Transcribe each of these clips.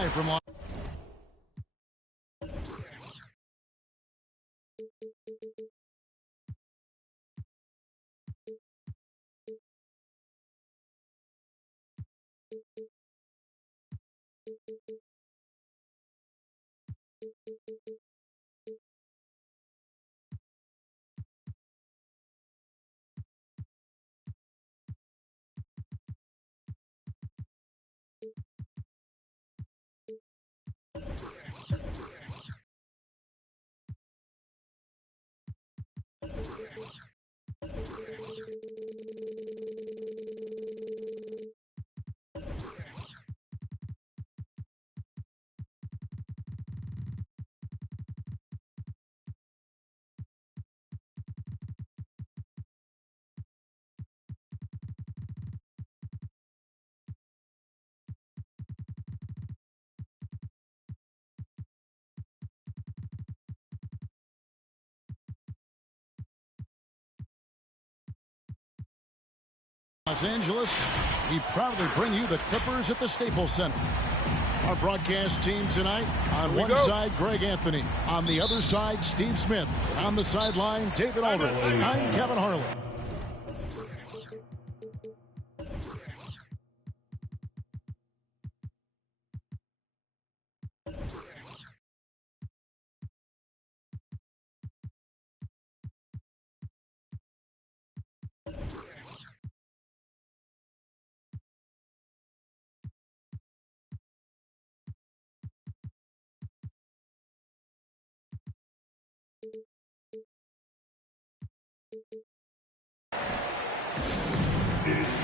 Live from Los Angeles. We proudly bring you the Clippers at the Staples Center. Our broadcast team tonight, on one side, Greg Anthony. On the other side, Steve Smith. On the sideline, David Aldridge. I'm Kevin Harlan.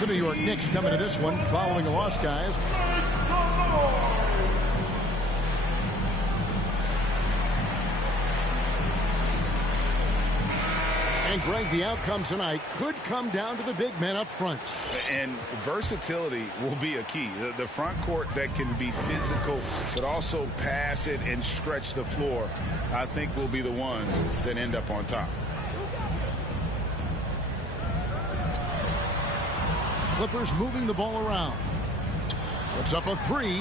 The New York Knicks coming to this one following a loss, guys. And Greg, the outcome tonight could come down to the big men up front. And versatility will be a key. The front court that can be physical but also pass it and stretch the floor, I think will be the ones that end up on top. Clippers moving the ball around. Puts up a three.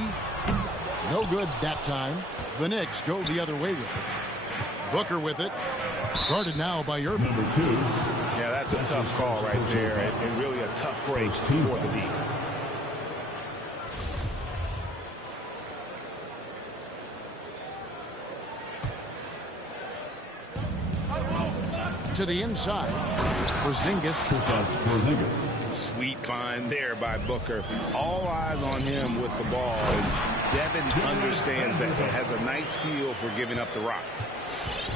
No good that time. The Knicks go the other way with it. Booker with it. Guarded now by Irving. Number 2. Yeah, that's a tough call right there, and really a tough break for the D. To the inside. Porzingis. Sweet find there by Booker. All eyes on him with the ball. And Devin understands that, has a nice feel for giving up the rock.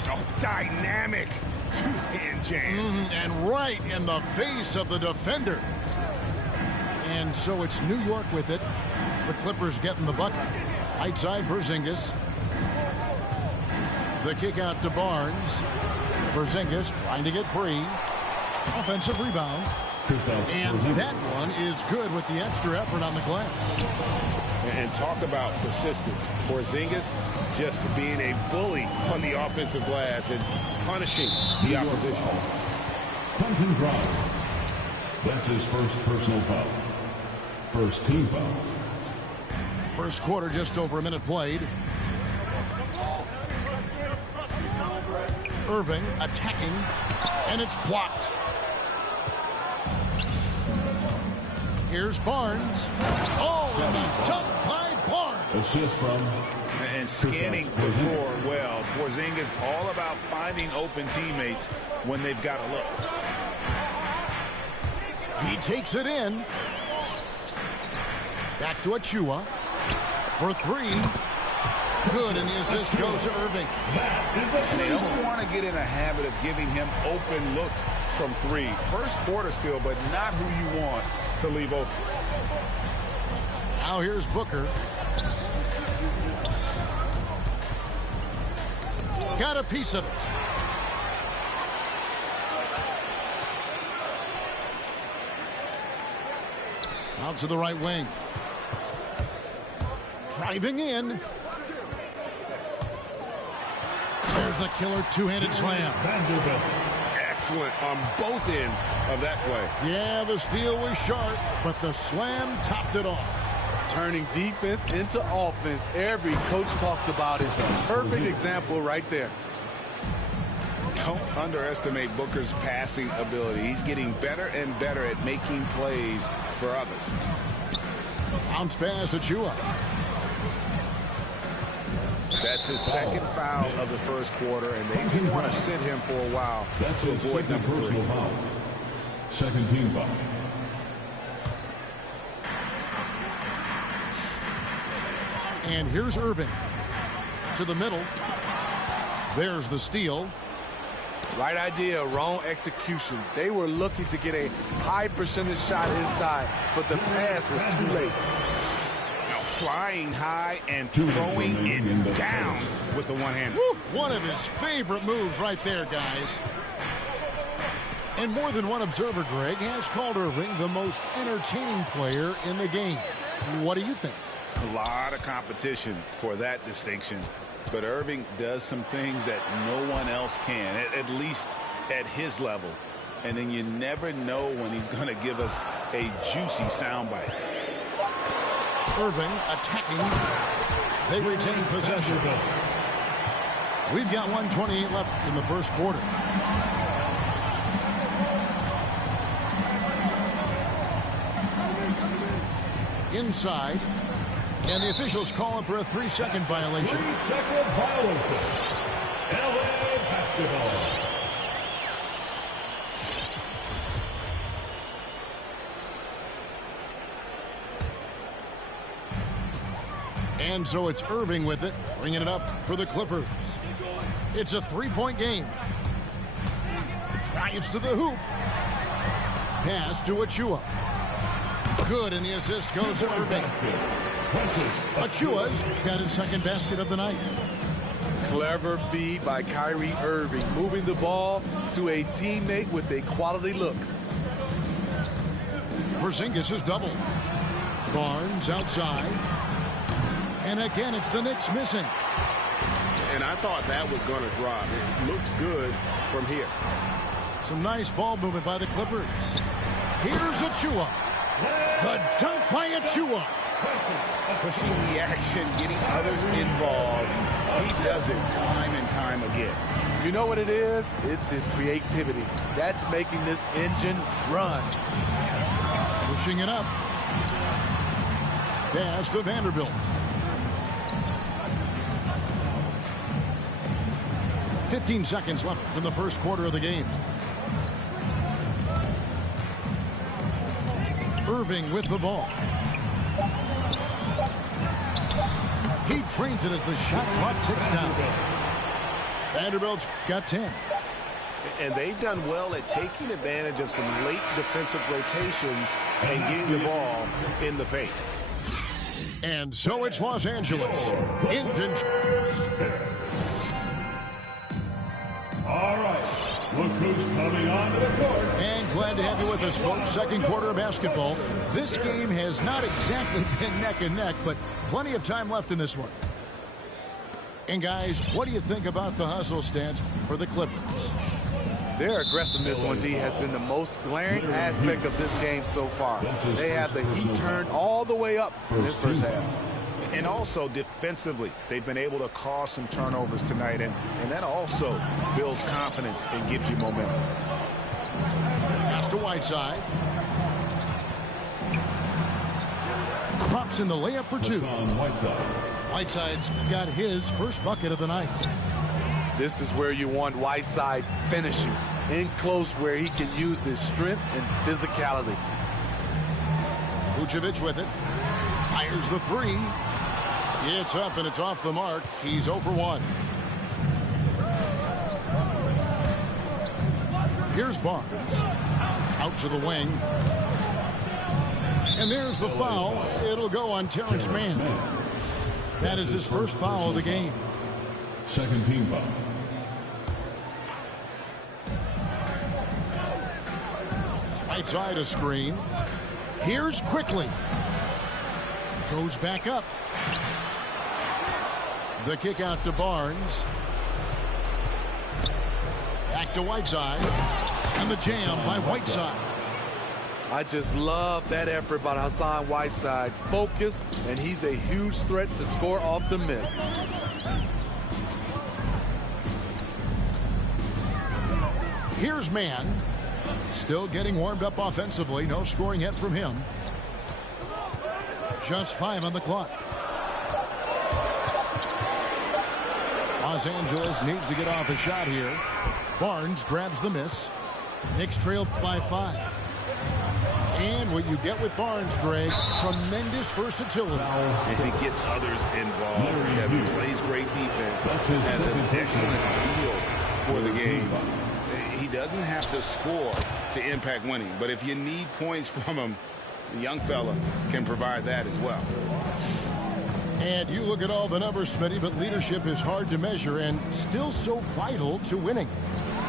Oh, dynamic two-hand jam. And right in the face of the defender. And so it's New York with it. The Clippers getting the bucket. Right side, Porzingis. The kick out to Barnes. Porzingis trying to get free. Offensive rebound. And that one is good with the extra effort on the glass. And talk about persistence. Porzingis just being a bully on the offensive glass and punishing the opposition. Quentin Grimes. That's his first personal foul. First team foul. First quarter, just over a minute played. Irving attacking, and it's blocked. Here's Barnes. Oh, and the dunk by Barnes. Assist from. And scanning the floor well. Porzingis all about finding open teammates when they've got a look. He takes it in. Back to Achua for three. Good, and the assist goes to Irving. They don't want to get in a habit of giving him open looks from three. First quarter still, but not who you want to leave open. Now here's Booker. Got a piece of it. Out to the right wing. Driving in. There's the killer two-handed slam. Excellent on both ends of that play. Yeah, the steal was sharp, but the slam topped it off. Turning defense into offense. Every coach talks about it. Perfect example right there. Don't underestimate Booker's passing ability. He's getting better and better at making plays for others. Bounce pass to Chua. That's his second foul of the first quarter, and they do want to sit him for a while to avoid number 3. Foul. Second team foul. And here's Irving. To the middle. There's the steal. Right idea, wrong execution. They were looking to get a high percentage shot inside, but the pass was too late. Flying high and throwing it down with the one-hander. One of his favorite moves right there, guys. And more than one observer, Greg, has called Irving the most entertaining player in the game. What do you think? A lot of competition for that distinction. But Irving does some things that no one else can, at least at his level. And then you never know when he's going to give us a juicy soundbite. Irving attacking. They retain possession. We've got 1:28 left in the first quarter. Inside. And the officials calling for a 3-second violation. 3-second violation. LA basketball. And so it's Irving with it, bringing it up for the Clippers. It's a 3-point game. Drives to the hoop. Pass to Achua. Good, and the assist goes to Irving. Achua's got his second basket of the night. Clever feed by Kyrie Irving, moving the ball to a teammate with a quality look. Porzingis is doubled. Barnes outside. And again, it's the Knicks missing. And I thought that was going to drop. It looked good from here. Some nice ball movement by the Clippers. Here's Achua. The dunk by Achua. Pushing the action, getting others involved. He does it time and time again. You know what it is? It's his creativity. That's making this engine run. Pushing it up. Pass to Vanderbilt. 15 seconds left from the first quarter of the game. Irving with the ball. He trains it as the shot clock ticks down. Vanderbilt's got 10. And they've done well at taking advantage of some late defensive rotations and getting the ball in the paint. And so it's Los Angeles in control. All right, look who's coming onto the court. And glad to have you with us, folks. Second quarter of basketball. This game has not exactly been neck and neck, but plenty of time left in this one. And guys, what do you think about the hustle stats for the Clippers? Their aggressiveness on D has been the most glaring aspect of this game so far. They have the heat turned all the way up in this first half. And also defensively, they've been able to cause some turnovers tonight, and that also builds confidence and gives you momentum. Pass to Whiteside. Crops in the layup for two. Whiteside's got his first bucket of the night. This is where you want Whiteside finishing, in close where he can use his strength and physicality. Vucevic with it. Fires the three. It's up and it's off the mark. He's 0 for 1. Here's Barnes. Out to the wing. And there's the foul. It'll go on Terrence Mann. That is his first foul of the game. Second team foul. Right side a screen. Here's Quickly. Goes back up. The kick out to Barnes. Back to Whiteside. And the jam by Whiteside. I just love that effort by Hassan Whiteside. Focused, and he's a huge threat to score off the miss. Here's Mann. Still getting warmed up offensively. No scoring yet from him. Just 5 on the clock. Los Angeles needs to get off a shot here. Barnes grabs the miss. Knicks trail by 5. And what you get with Barnes, Greg, tremendous versatility. And he gets others involved. Kevin plays great defense, has an excellent feel for the games. He doesn't have to score to impact winning, but if you need points from him, the young fella can provide that as well. And you look at all the numbers, Smitty, but leadership is hard to measure and still so vital to winning.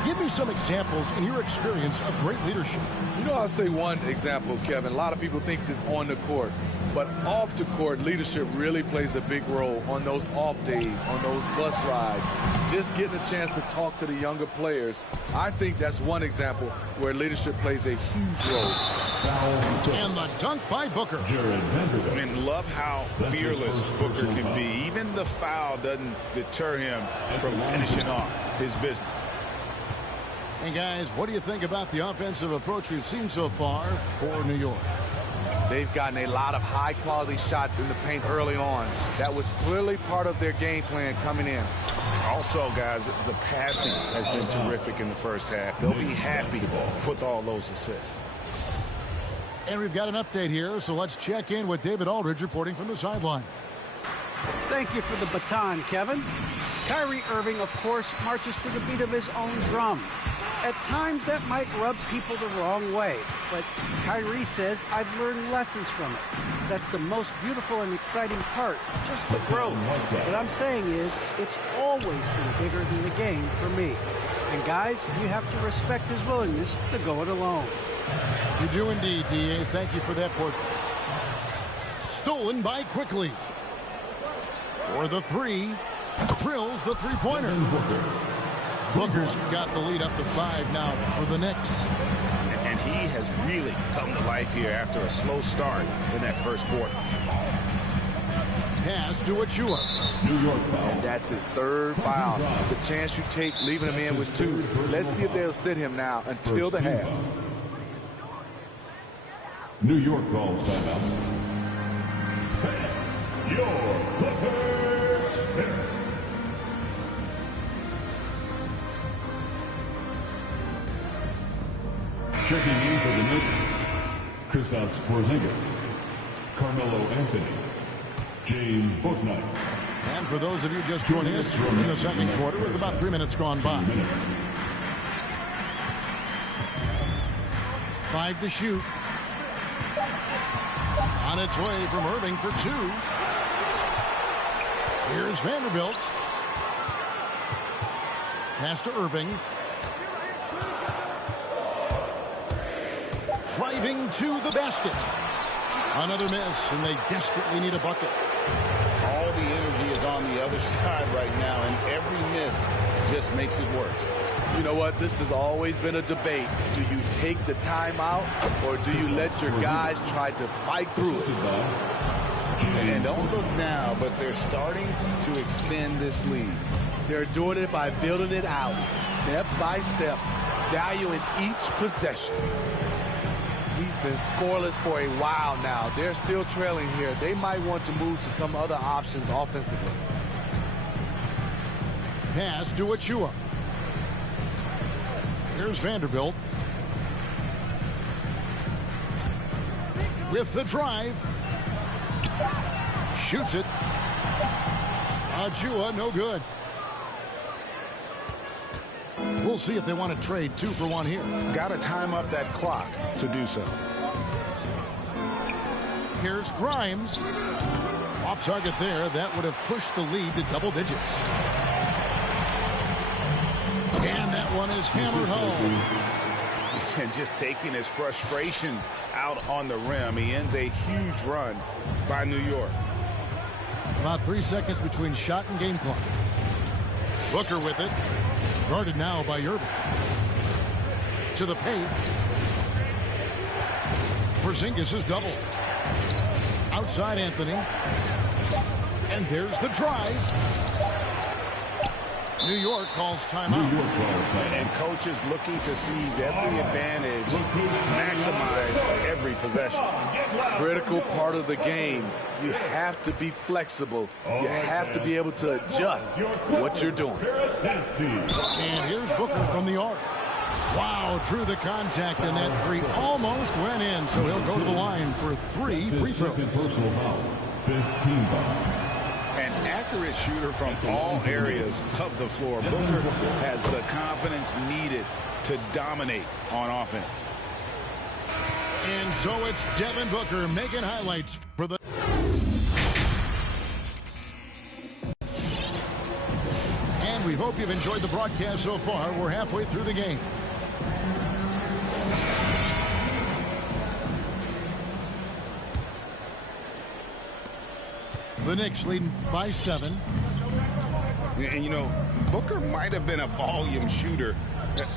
Give me some examples in your experience of great leadership. You know, I'll say one example, Kevin. A lot of people think it's on the court, but off the court, leadership really plays a big role on those off days, on those bus rides. Just getting a chance to talk to the younger players. I think that's one example where leadership plays a huge role. And the dunk by Booker. And love how fearless Booker can be. Even the foul doesn't deter him from finishing off his business. And guys, what do you think about the offensive approach we've seen so far for New York? They've gotten a lot of high-quality shots in the paint early on. That was clearly part of their game plan coming in. Also, guys, the passing has been terrific in the first half. They'll be happy with all those assists. And we've got an update here, so let's check in with David Aldridge reporting from the sideline. Thank you for the baton, Kevin. Kyrie Irving, of course, marches to the beat of his own drum. At times, that might rub people the wrong way, but Kyrie says, I've learned lessons from it. That's the most beautiful and exciting part, just the growth. What I'm saying is, it's always been bigger than the game for me. And guys, you have to respect his willingness to go it alone. You do indeed, D.A. Thank you for that portrait. Stolen by Quickly. For the 3, drills the three-pointer. Booker's got the lead up to 5 now for the Knicks. And he has really come to life here after a slow start in that first quarter. Pass to Achua. New York foul. And that's his 3rd foul. The chance you take leaving him in with 2. Let's see if they'll sit him now until the half. New York calls timeout. Your Clippers. Checking in for the Knicks, Kristaps Porzingis, Carmelo Anthony, James Bouknight. And for those of you just joining us, we're in the second quarter with about 3 minutes gone by. 5 to shoot. On its way from Irving for 2. Here's Vanderbilt. Pass to Irving. Driving to the basket. Another miss, and they desperately need a bucket. All the energy is on the other side right now, and every miss just makes it worse. You know what? This has always been a debate. Do you take the timeout, or do you let your guys try to fight through it? And don't look now, but they're starting to extend this lead. They're doing it by building it out, step by step, valuing each possession. He's been scoreless for a while now. They're still trailing here. They might want to move to some other options offensively. Pass to Achua. Here's Vanderbilt. With the drive. Shoots it. Achua, no good. We'll see if they want to trade 2 for 1 here. Got to time up that clock to do so. Here's Grimes. Off target there. That would have pushed the lead to double digits. And that one is hammered home. And just taking his frustration out on the rim. He ends a huge run by New York. About 3 seconds between shot and game clock. Booker with it. Guarded now by Irving. To the paint. Porzingis is doubled. Outside Anthony. And there's the drive. New York calls timeout. And coaches looking to seize every advantage, maximize every possession. Critical part of the game. You have to be flexible. You have to be able to adjust what you're doing. And here's Booker from the arc. Wow, drew the contact, and that three almost went in, so he'll go to the line for 3 free throws. Personal foul. 15 foul. An accurate shooter from all areas of the floor. Booker has the confidence needed to dominate on offense. And so it's Devin Booker making highlights for the... And we hope you've enjoyed the broadcast so far. We're halfway through the game. The Knicks leading by 7. And, you know, Booker might have been a volume shooter,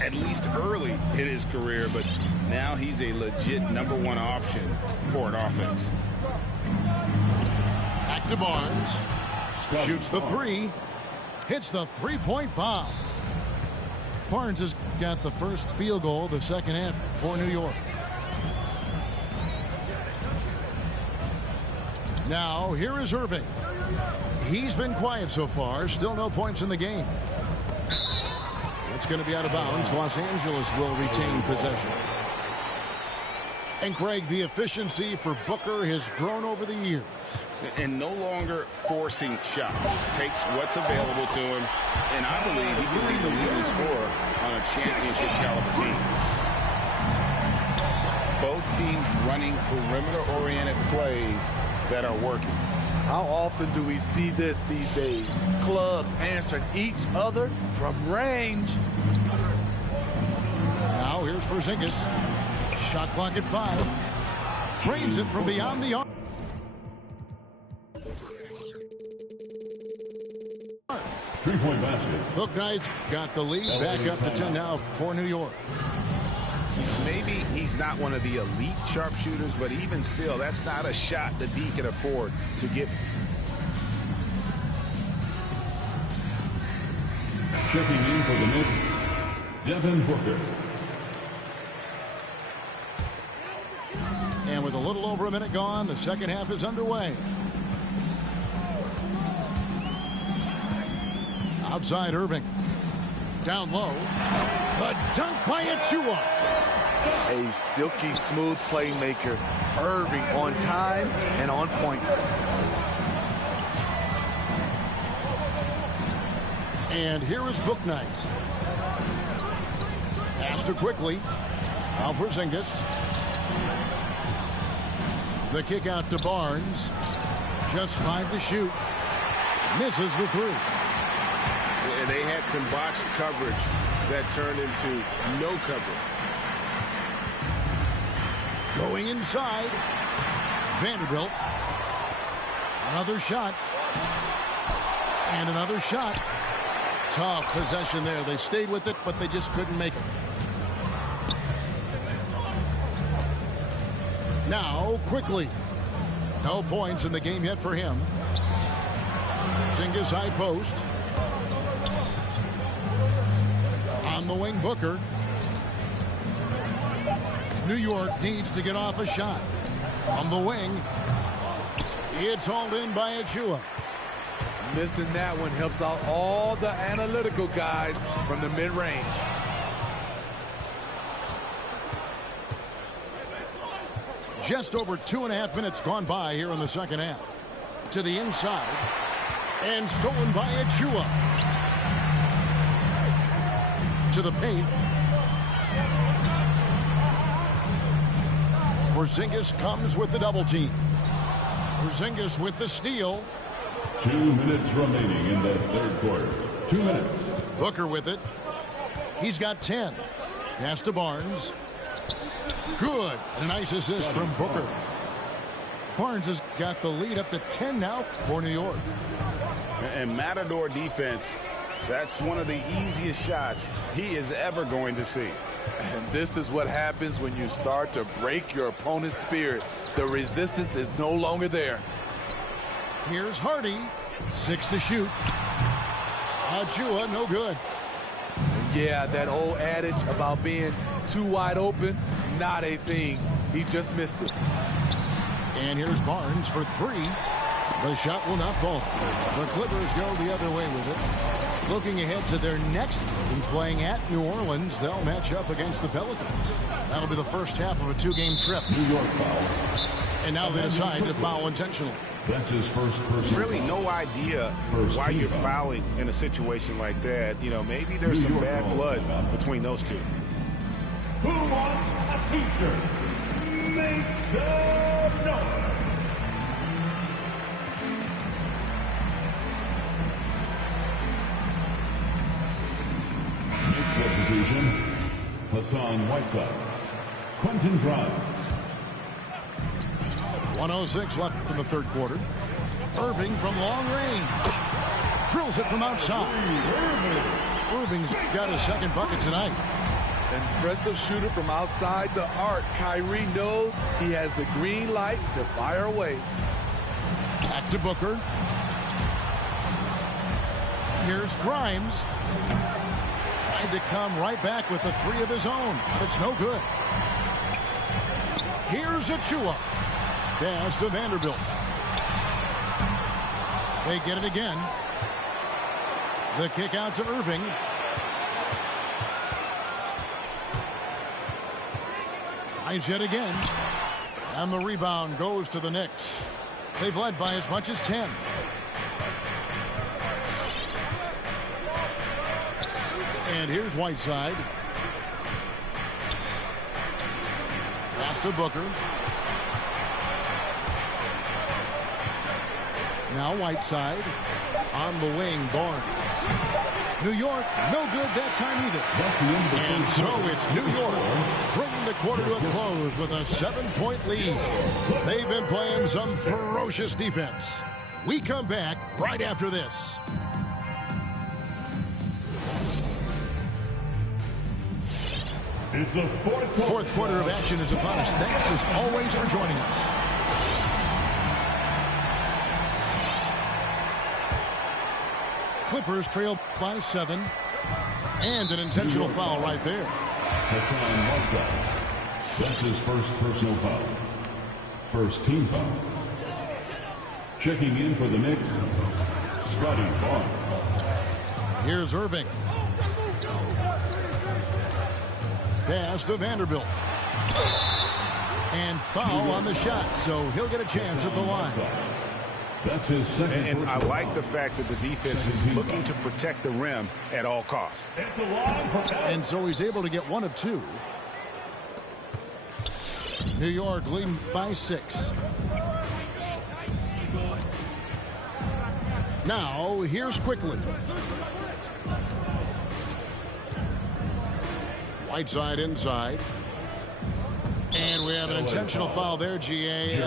at least early in his career, but now he's a legit #1 option for an offense. Back to Barnes. Shoots the 3. Hits the three-point bomb. Barnes has got the first field goal of the second half for New York. Now, here is Irving. He's been quiet so far. Still no points in the game. It's going to be out of bounds. Los Angeles will retain possession. And, Craig, the efficiency for Booker has grown over the years. And no longer forcing shots. Takes what's available to him, and I believe he can be the leading scorer on a championship-caliber team. Both teams running perimeter-oriented plays that are working. How often do we see this these days? Clubs answering each other from range. Now here's Porzingis. Shot clock at 5. Trains it from beyond the arc. Three-point basket. Book Knights got the lead back up to 10 now for New York. Maybe he's not one of the elite sharpshooters, but even still, that's not a shot that D can afford to give. Checking in for the Knicks, Devin Booker. And with a little over a minute gone, the second half is underway. Outside Irving. Down low. The dunk by Achua. A silky smooth playmaker. Irving on time and on point. And here is Book Knight. Pass to quickly. Now Porzingis. The kick out to Barnes. Just 5 to shoot. Misses the 3. And they had some botched coverage that turned into no coverage. Going inside. Vanderbilt. Another shot. And another shot. Tough possession there. They stayed with it, but they just couldn't make it. Now, quickly. No points in the game yet for him. Porzingis high post. On the wing, Booker. New York needs to get off a shot. From the wing. It's hauled in by Achua. Missing that one helps out all the analytical guys from the mid-range. Just over 2.5 minutes gone by here in the second half. To the inside. And stolen by Achua. To the paint. Porzingis comes with the double team. Porzingis with the steal. 2 minutes remaining in the third quarter. 2 minutes. Booker with it. He's got 10. Pass to Barnes. Good. A nice assist from Booker. Barnes has got the lead up to 10 now for New York. And Matador defense That's one of the easiest shots he is ever going to see. And this is what happens when you start to break your opponent's spirit. The resistance is no longer there. Here's Hardy. 6 to shoot. Achua, no good. And yeah, that old adage about being too wide open, not a thing. He just missed it. And here's Barnes for 3. The shot will not fall. The Clippers go the other way with it. Looking ahead to their next game, playing at New Orleans, they'll match up against the Pelicans. That'll be the first half of a 2-game trip. New York foul. And now they decide to foul intentionally. That's his first personal Really foul. no idea First why team you're foul. fouling in a situation like that. You know, maybe there's New some York bad foul. blood between those two. Who wants a t-shirt? Make some noise. Next substitution, Hassan Whiteside. Quentin Grimes. 1:06 left in the third quarter. Irving from long range. Drills it from outside. Irving's got his second bucket tonight. Impressive shooter from outside the arc. Kyrie knows he has the green light to fire away. Back to Booker. Here's Grimes. Tried to come right back with the 3 of his own. It's no good. Here's Achua. Pass to Vanderbilt. They get it again. The kick out to Irving. Tries yet again. And the rebound goes to the Knicks. They've led by as much as 10. And here's Whiteside. Pass to Booker. Now Whiteside. On the wing, Barnes. New York, no good that time either. And so it's New York bringing the quarter to a close with a 7-point lead. They've been playing some ferocious defense. We come back right after this. It's the Fourth quarter of action is upon us. Thanks as always for joining us. Clippers trail by 7. And an intentional foul right there. Hassan Whiteside. That's his first personal foul. First team foul. Checking in for the Knicks, Scotty Barnes. Here's Irving. Pass to Vanderbilt. And foul on the shot, so he'll get a chance at the line. That's his second. And I like the fact that the defense is looking to protect the rim at all costs. And so he's able to get 1 of 2. New York leading by 6. Now, here's Quickly. Whiteside inside. And we have an intentional foul there, GA.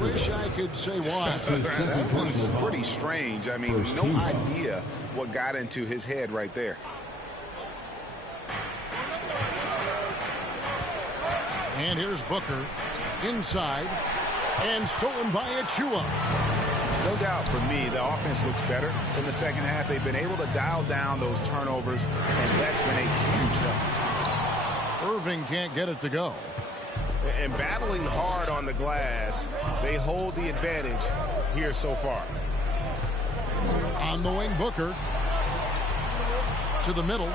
Wish I could say why. That one's pretty strange. I mean, no idea what got into his head right there. And here's Booker. Inside. And stolen by Achua. No doubt for me, the offense looks better in the second half. They've been able to dial down those turnovers, and that's been a huge help. Irving can't get it to go. And battling hard on the glass, they hold the advantage here so far. On the wing, Booker. To the middle.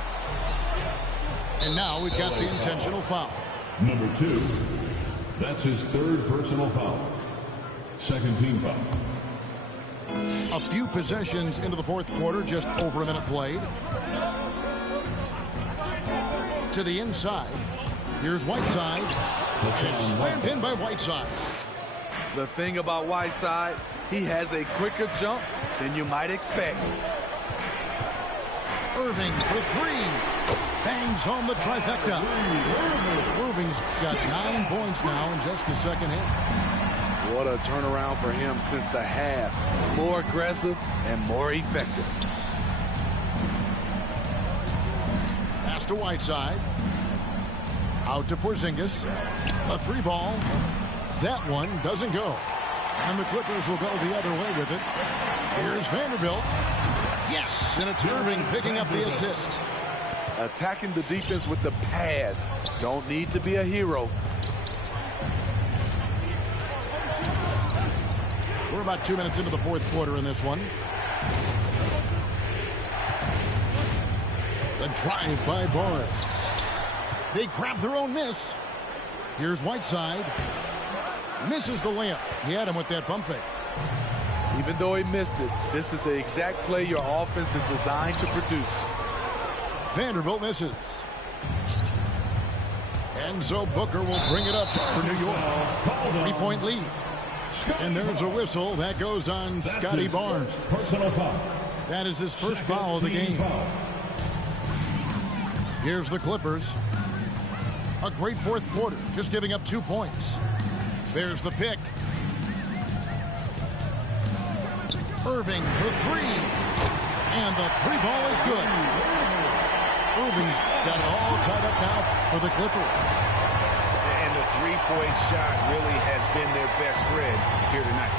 And now we've got the intentional foul. Number 2. That's his third personal foul. Second team foul. A few possessions into the fourth quarter, just over a minute played. To the inside. Here's Whiteside. And it's slammed in by Whiteside. The thing about Whiteside, he has a quicker jump than you might expect. Irving for 3. Bangs home the trifecta. Irving's got 9 points now in just the second half. What a turnaround for him since the half. More aggressive and more effective. to Whiteside. Out to Porzingis. A 3-ball. That one doesn't go. And the Clippers will go the other way with it. Here's Vanderbilt. Yes, and it's Irving picking up the assist. Attacking the defense with the pass. Don't need to be a hero. We're about 2 minutes into the fourth quarter in this one. The drive by Barnes. They grab their own miss. Here's Whiteside. Misses the layup. He had him with that pump fake. Even though he missed it, this is the exact play your offense is designed to produce. Vanderbilt misses. And so Booker will bring it up for New York. 3-point lead. And there's a whistle. That goes on Scotty Barnes. That is his first foul of the game. Here's the Clippers. A great fourth quarter, just giving up 2 points. There's the pick. Irving for 3. And the 3-ball is good. Irving's got it all tied up now for the Clippers. And the three-point shot really has been their best friend here tonight.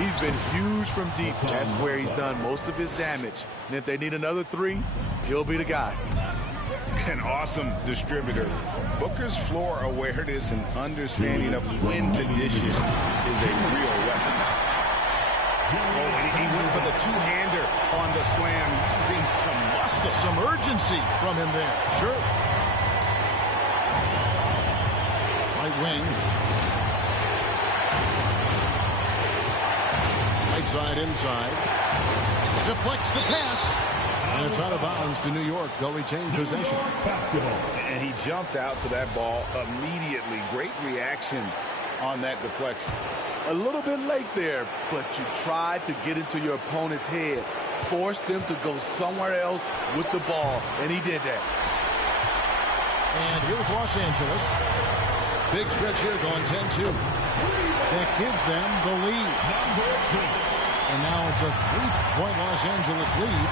He's been huge from deep. That's where he's done most of his damage. And if they need another 3, he'll be the guy. An awesome distributor. Booker's floor awareness and understanding of when to dish it is a real weapon. Oh, and he went for the two-hander on the slam, using some muscle. Some urgency from him there. Sure. Right wing. Right side inside. Deflects the pass. And it's out of bounds to New York. They'll retain possession. And he jumped out to that ball immediately. Great reaction on that deflection. A little bit late there, but you tried to get into your opponent's head. Force them to go somewhere else with the ball, and he did that. And here's Los Angeles. Big stretch here going 10-2. That gives them the lead. And now it's a 3-point Los Angeles lead.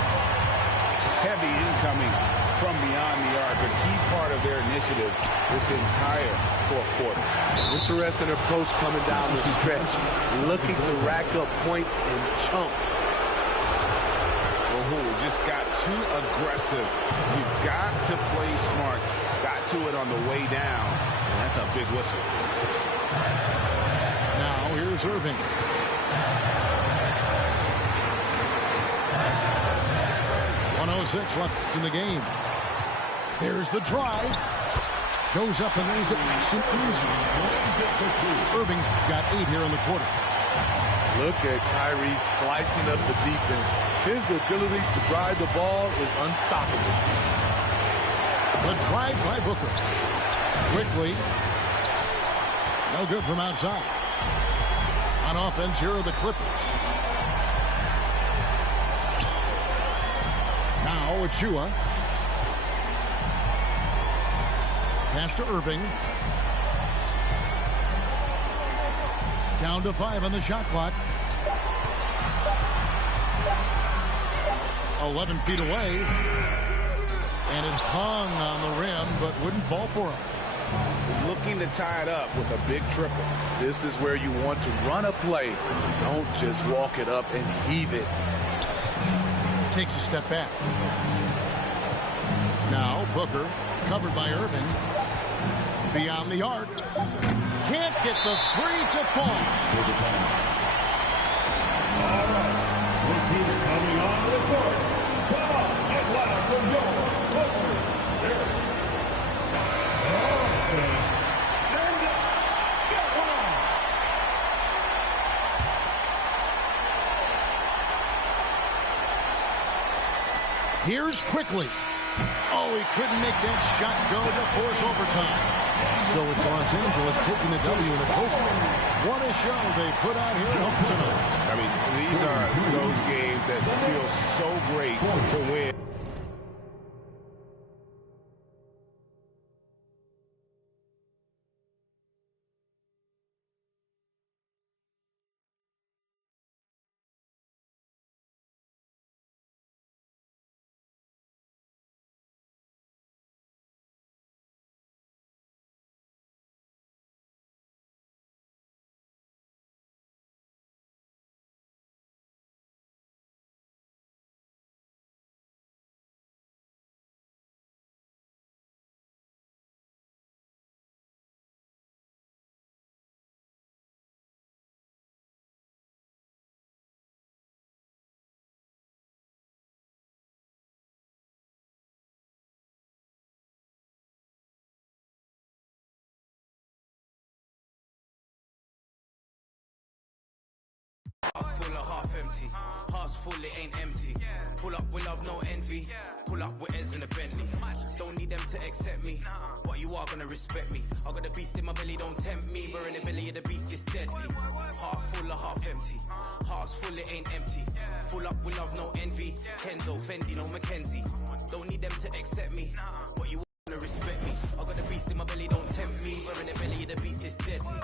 Heavy incoming from beyond the arc, a key part of their initiative this entire fourth quarter. Interesting approach coming down the stretch, looking to rack up points in chunks. Oh, just got too aggressive. You've got to play smart. Got to it on the way down, and that's a big whistle. Now here's Irving. .106 left in the game. There's the drive. Goes up and lays it nice and easy. Irving's got 8 here in the quarter. Look at Kyrie slicing up the defense. His agility to drive the ball is unstoppable. The drive by Booker. Quickly. No good from outside. On offense, here are the Clippers. Now Achua. Pass to Irving. Down to 5 on the shot clock. 11 feet away. And it hung on the rim, but wouldn't fall for him. Looking to tie it up with a big triple. This is where you want to run a play. Don't just walk it up and heave it. Takes a step back. Now Booker, covered by Irving. Beyond the arc. Can't get the 3 to fall. All right. Repeat coming on the court. Come on, get loud from your Clippers. Okay. Stand up. Get one. Here's Quickly. Oh, he couldn't make that shot go to force overtime. So it's Los Angeles taking the W in a close one. What a show they put out here at home tonight. I mean, these are those games that feel so great to win. empty. Hearts full, it ain't empty. Pull up with love, no envy. Pull up with Ez in a Bentley. Don't need them to accept me, but you are gonna respect me. I got the beast in my belly, don't tempt me. We're in the belly of the beast, it's deadly. Half full or half empty. Hearts full, it ain't empty. Full up with love, no envy. Kenzo, Fendi, no Mackenzie. Don't need them to accept me, but you are gonna respect me. I got the beast in my belly, don't tempt me. We're in the belly of the beast, it's deadly.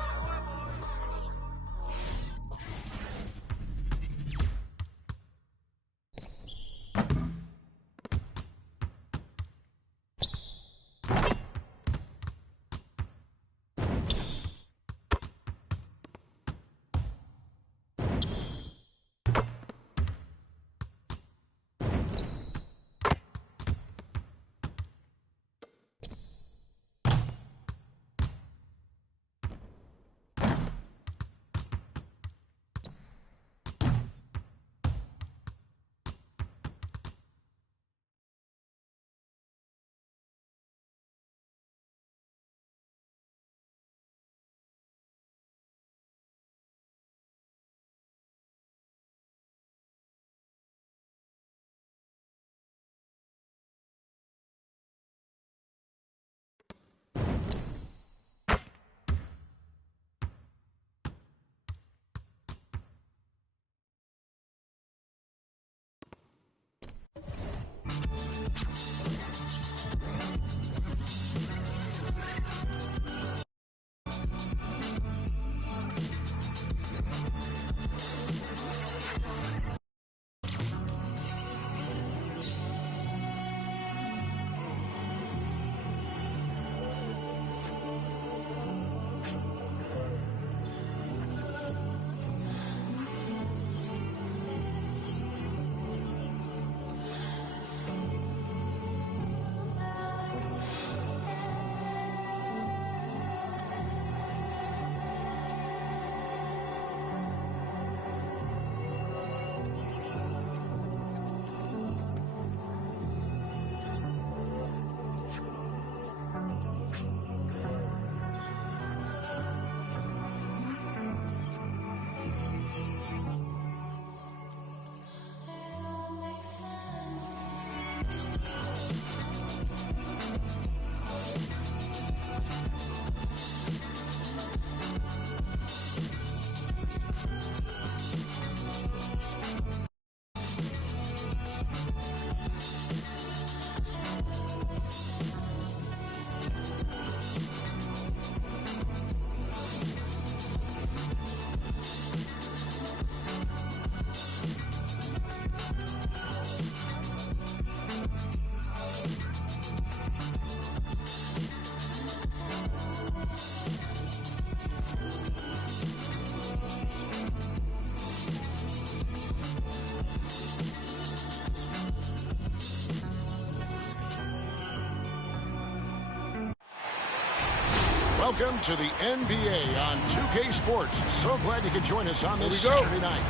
Welcome to the NBA on 2K Sports. So glad you could join us on this Saturday night.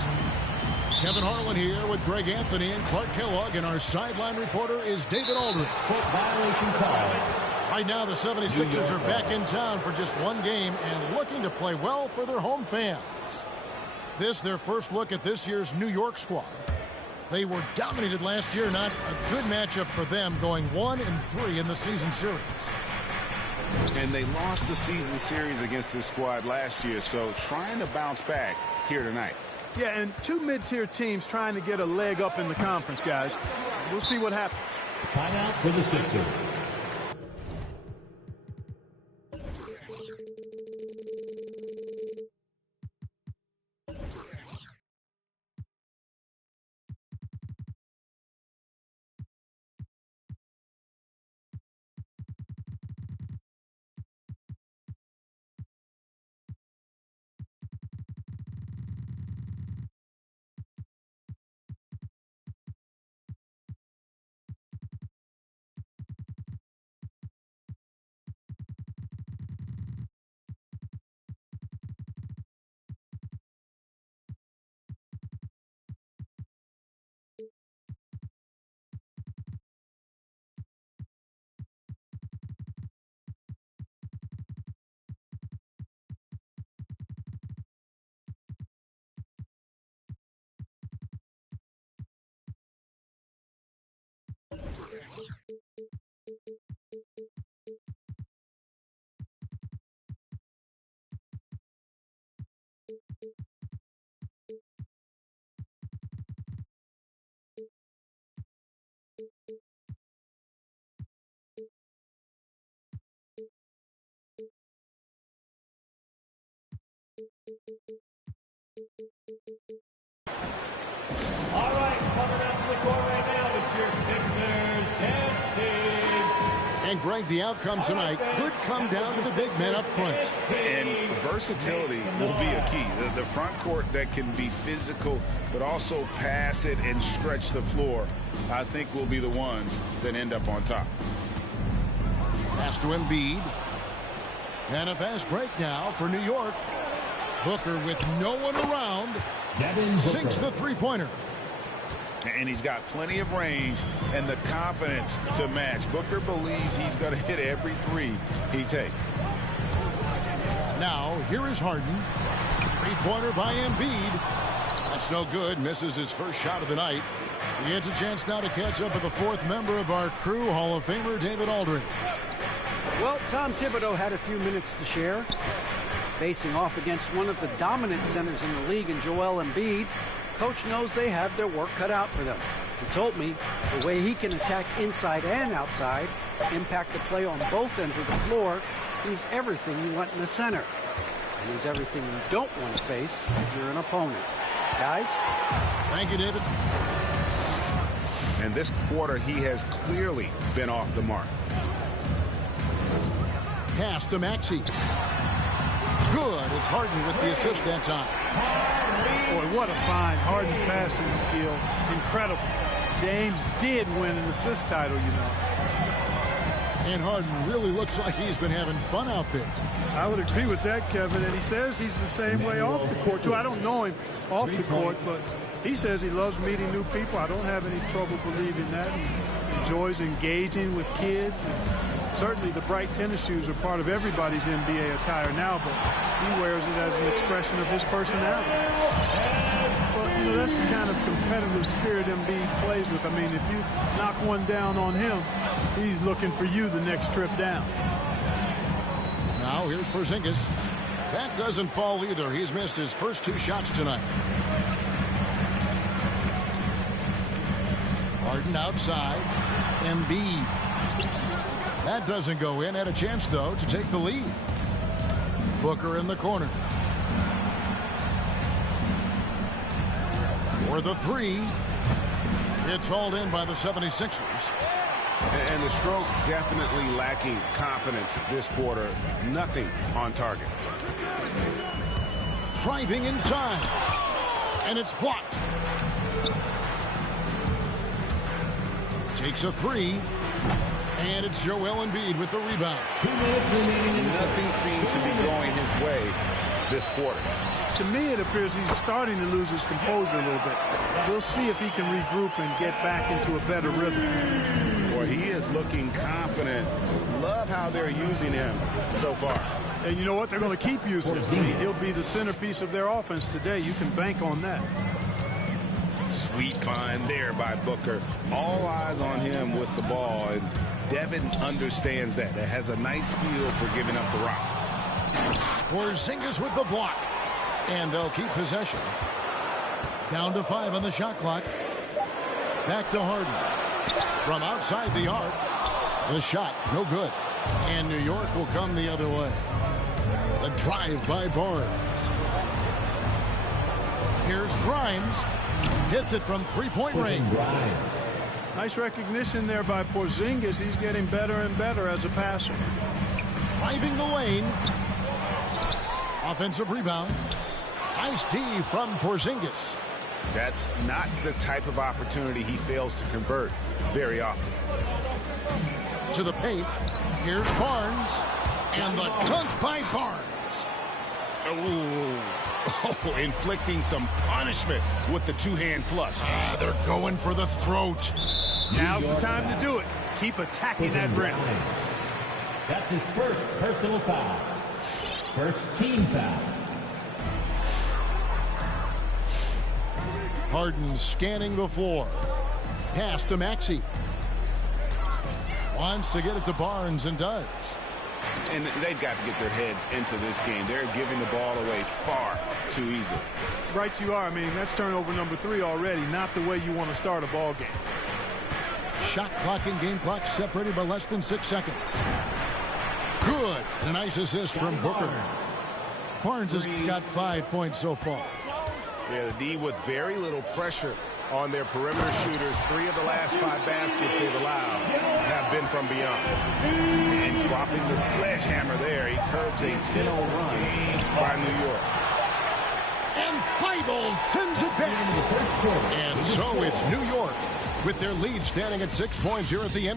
Kevin Harlan here with Greg Anthony and Clark Kellogg, and our sideline reporter is David Aldridge. Violation call. Right now, the 76ers are back in town for just one game and looking to play well for their home fans. This, their first look at this year's New York squad. They were dominated last year, not a good matchup for them, going 1-3 in the season series. And they lost the season series against this squad last year, so trying to bounce back here tonight. Yeah, and two mid-tier teams trying to get a leg up in the conference, guys. We'll see what happens. Timeout for the Sixers. All right, coming out to the court right now, it's your Sixers captain. And Greg, the outcome tonight could come down to the big men up front. And versatility will be a key. The front court that can be physical, but also pass it and stretch the floor, I think will be the ones that end up on top. Pass to Embiid. And a fast break now for New York. Booker with no one around. Sinks the three-pointer. And he's got plenty of range and the confidence to match. Booker believes he's going to hit every three he takes. Now, here is Harden. Three-pointer by Embiid. That's no good. Misses his first shot of the night. He gets a chance now to catch up with the fourth member of our crew, Hall of Famer David Aldridge. Well, Tom Thibodeau had a few minutes to share. Facing off against one of the dominant centers in the league in Joel Embiid, Coach knows they have their work cut out for them. He told me the way he can attack inside and outside, impact the play on both ends of the floor, he's everything you want in the center. And he's everything you don't want to face if you're an opponent. Guys? Thank you, David. And this quarter, he has clearly been off the mark. Pass to Maxey. Good. It's Harden with the assist that time. Boy, what a find. Harden's passing skill. Incredible. James did win an assist title, you know. And Harden really looks like he's been having fun out there. I would agree with that, Kevin. And he says he's the same way off the court, too. I don't know him off the court, but he says he loves meeting new people. I don't have any trouble believing that. He enjoys engaging with kids. Certainly the bright tennis shoes are part of everybody's NBA attire now, but he wears it as an expression of his personality. Well, you know, that's the kind of competitive spirit Embiid plays with. I mean, if you knock one down on him, he's looking for you the next trip down. Now here's Porzingis. That doesn't fall either. He's missed his first two shots tonight. Harden outside. Embiid. That doesn't go in. Had a chance, though, to take the lead. Booker in the corner. For the three. It's hauled in by the 76ers. And the stroke definitely lacking confidence this quarter. Nothing on target. Driving inside. And it's blocked. Takes a three. And it's Joel Embiid with the rebound. 2 minutes remaining. Nothing seems to be going his way this quarter. To me, it appears he's starting to lose his composure a little bit. We'll see if he can regroup and get back into a better rhythm. Boy, he is looking confident. Love how they're using him so far. And you know what? They're going to keep using him. He'll be the centerpiece of their offense today. You can bank on that. Sweet find there by Booker. All eyes on him with the ball. And Devin understands that. That has a nice feel for giving up the rock. Porzingis with the block. And they'll keep possession. Down to 5 on the shot clock. Back to Harden. From outside the arc. The shot, no good. And New York will come the other way. The drive by Barnes. Here's Grimes. Hits it from three-point range. Nice recognition there by Porzingis. He's getting better and better as a passer. Driving the lane. Offensive rebound. Nice D from Porzingis. That's not the type of opportunity he fails to convert very often. To the paint. Here's Barnes. And the dunk by Barnes. Oh, inflicting some punishment with the two-hand flush. They're going for the throat. Now's the time to do it. Keep attacking that rim. That's his first personal foul. First team foul. Harden scanning the floor. Pass to Maxey. Wants to get it to Barnes and does. And they've got to get their heads into this game. They're giving the ball away far too easily. Right you are. I mean, that's turnover number 3 already. Not the way you want to start a ball game. Shot clock and game clock separated by less than 6 seconds. Good. And a nice assist from Booker. Barnes has got 5 points so far. Yeah, the D with very little pressure on their perimeter shooters. 3 of the last 5 baskets they've allowed have been from beyond. And dropping the sledgehammer there, he curbs a 10-0 run by New York. And Feibel sends it back. And so it's New York with their lead standing at 6 points here at the end of